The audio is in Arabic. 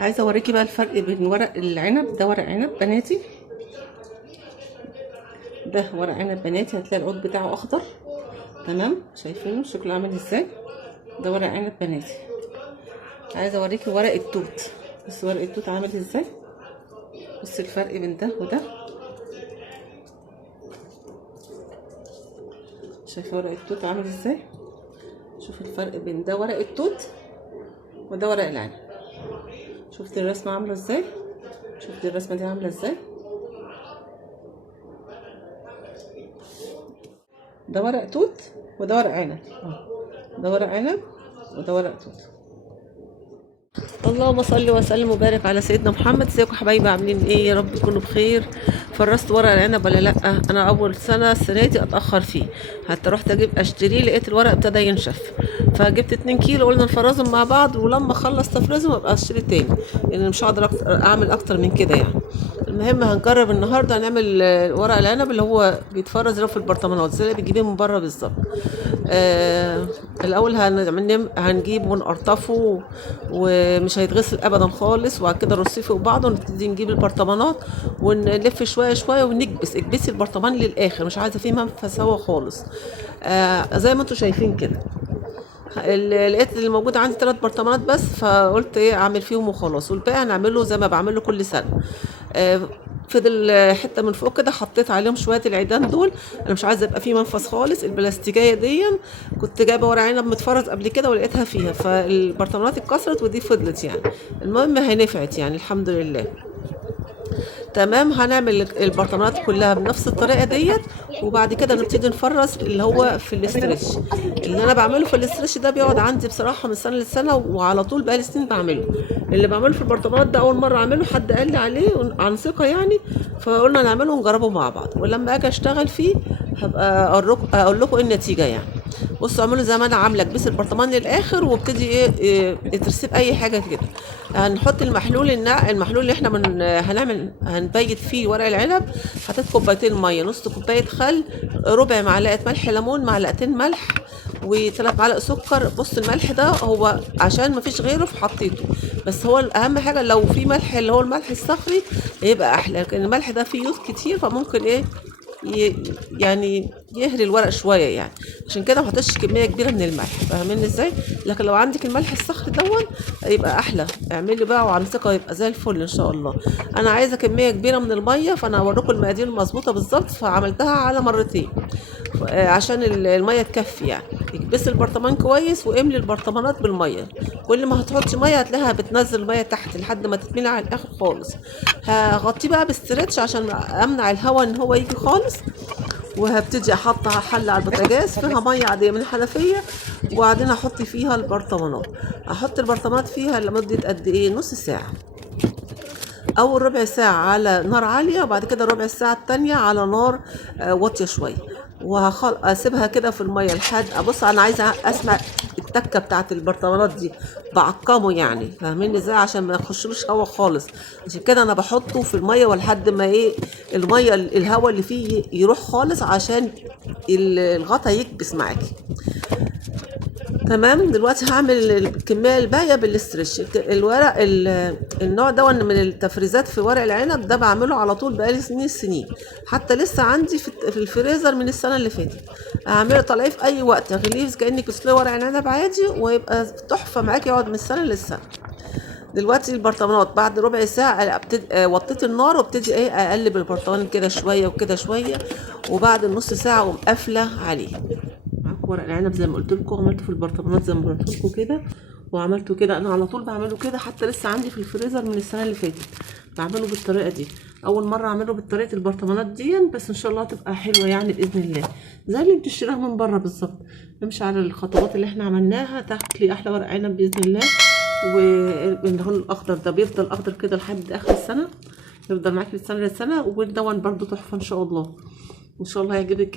عايزه اوريكي بقى الفرق بين ورق العنب. ده ورق عنب بناتي، ده ورق عنب بناتي، هتلاقي العود بتاعه اخضر. تمام، شايفينه شكله عامل ازاي؟ ده ورق عنب بناتي. عايزه اوريكي ورق التوت، بس ورق التوت عامل ازاي. بصي الفرق بين ده وده، شايفه ورق التوت عامل ازاي؟ شوفي الفرق بين ده ورق التوت وده ورق العنب. شفتي الرسمه عامله ازاي؟ شفتي الرسمه دي عامله ازاي؟ ده ورق توت وده ورق عنب. ده ورق عنب وده ورق توت. اللهم صل وسلم وبارك على سيدنا محمد. ازيكم حبايبي، عاملين ايه؟ يا رب تكونوا بخير. فرست ورق العنب ولا لا؟ انا اول سنه السنه دي اتاخر فيه، حتى رحت اشتريه لقيت الورق ابتدى ينشف، فجبت 2 كيلو قلنا نفرزهم مع بعض، ولما اخلص تفريزهم ابقى اشتري تاني، لان مش هقدر اعمل اكتر من كده يعني. المهم هنجرب النهارده هنعمل ورق العنب اللي هو بيتفرز اللي هو في البرطمانات زي اللي بتجيبيه من بره بالظبط. الاول هنجيبه ونقرطفه ومش هيتغسل ابدا خالص، وبعد كده نرصيه فوق بعضه ونبتدي نجيب البرطمانات ونلف شويه شويه ونكبس. اكبسي البرطمان للاخر، مش عايزه فيه منفذ هوا خالص. زي ما انتم شايفين كده. لقيت اللي موجود عندي 3 برطمانات بس، فقلت ايه اعمل فيهم وخلاص، والباقي هنعمله زي ما بعمله كل سنه. فضل حته من فوق كده حطيت عليهم شويه العيدان دول، انا مش عايزه يبقى فيه منفذ خالص. البلاستيكيه دي كنت جايبه ورق عنب متفرز قبل كده ولقيتها فيها، فالبرطمانات اتكسرت ودي فضلت يعني. المهم هي نفعت يعني الحمد لله. تمام، هنعمل البرطمانات كلها بنفس الطريقه ديت، وبعد كده نبتدي نفرز اللي هو في الاسترتش. اللي انا بعمله في الاسترتش ده بيقعد عندي بصراحه من سنه لسنه، وعلى طول بقالي سنين بعمله. اللي بعمله في البرطمانات ده اول مره اعمله، حد قال لي عليه عن ثقه يعني، فقلنا نعمله ونجربه مع بعض، ولما اجي اشتغل فيه هبقى اقول لكم ايه النتيجه يعني. بصوا اعملوا زي ما انا عامله، اكبسي البرطمان للاخر وابتدي ايه ترسيب اي حاجه كده. هنحط المحلول المحلول اللي احنا هنبيت فيه ورق العنب. حطيت كوبايتين ميه، نص كوبايه خل، ربع معلقه ملح ليمون، معلقتين ملح، و3 معالق سكر. بص الملح ده هو عشان مفيش غيره فحطيته، بس هو اهم حاجه لو في ملح اللي هو الملح الصخري يبقى احلى، لكن الملح ده فيه يود كتير فممكن ايه يعني يهري الورق شويه يعني. عشان كده ما حطيتش كميه كبيره من الملح، فاهمين ازاي؟ لكن لو عندك الملح الصخري دون يبقى احلى، اعملي بقى وعن ثقه يبقى زي الفل ان شاء الله. انا عايزه كميه كبيره من الميه، فانا هوريكم المقادير المظبوطه بالظبط، فعملتها على مرتين عشان الميه تكفي يعني. اكبسي البرطمان كويس واملي البرطمانات بالميه، كل ما هتحطي ميه هتلاقيها بتنزل ميه تحت لحد ما تتملي على الاخر خالص. هغطيه بقى بستريتش عشان امنع الهواء ان هو يجي خالص، وهبتدي احط حله على البوتاجاز فيها ميه عاديه من الحنفيه، وبعدين احط فيها البرطمانات. احط البرطمانات فيها لمده قد ايه؟ نص ساعه. اول ربع ساعه على نار عاليه، وبعد كده ربع ساعه التانية على نار واطيه شويه، واسيبها كده في الميه لحد ابص. انا عايزه اسمع التكه بتاعت البرطمانات دي، بعقمه يعني، فاهمين ازاي؟ عشان ما يخشلوش هوا خالص. عشان كده انا بحطه في الميه ولحد ما ايه الميه الهواء اللي فيه يروح خالص، عشان الغطا يكبس معاكي. تمام، دلوقتي هعمل الكميه الباقيه بالاسترتش. الورق النوع ده من التفريزات في ورق العنب ده بعمله على طول بقالي سنين، حتى لسه عندي في الفريزر من السنه اللي فاتت. اعمله طلعيه في اي وقت، اغليه كانك بتسلقي ورق العنب عادي، ويبقى تحفه معاكي، يقعد من السنه للسنه. دلوقتي البرطمانات بعد ربع ساعه وطيت النار وابتدي ايه اقلب البرطمان كده شويه وكده شويه، وبعد النص ساعه اقوم قافله عليه. معاكم ورق العنب زي ما قلت لكم، عملته في البرطمانات زي ما قلت لكم كده، وعملته كده. انا على طول بعمله كده، حتى لسه عندي في الفريزر من السنه اللي فاتت بعمله بالطريقه دي. اول مره اعمله بطريقه البرطمانات دي، بس ان شاء الله تبقى حلوه يعني باذن الله، زي اللي بتشتريها من بره بالظبط. نمشي على الخطوات اللي احنا عملناها، تاكلي احلى ورق عنب باذن الله. واللون الاخضر ده بيفضل اخضر كده لحد اخر السنه، يفضل معاكي من السنه للسنه، والدون برده تحفه ان شاء الله. ان شاء الله هيعجبك.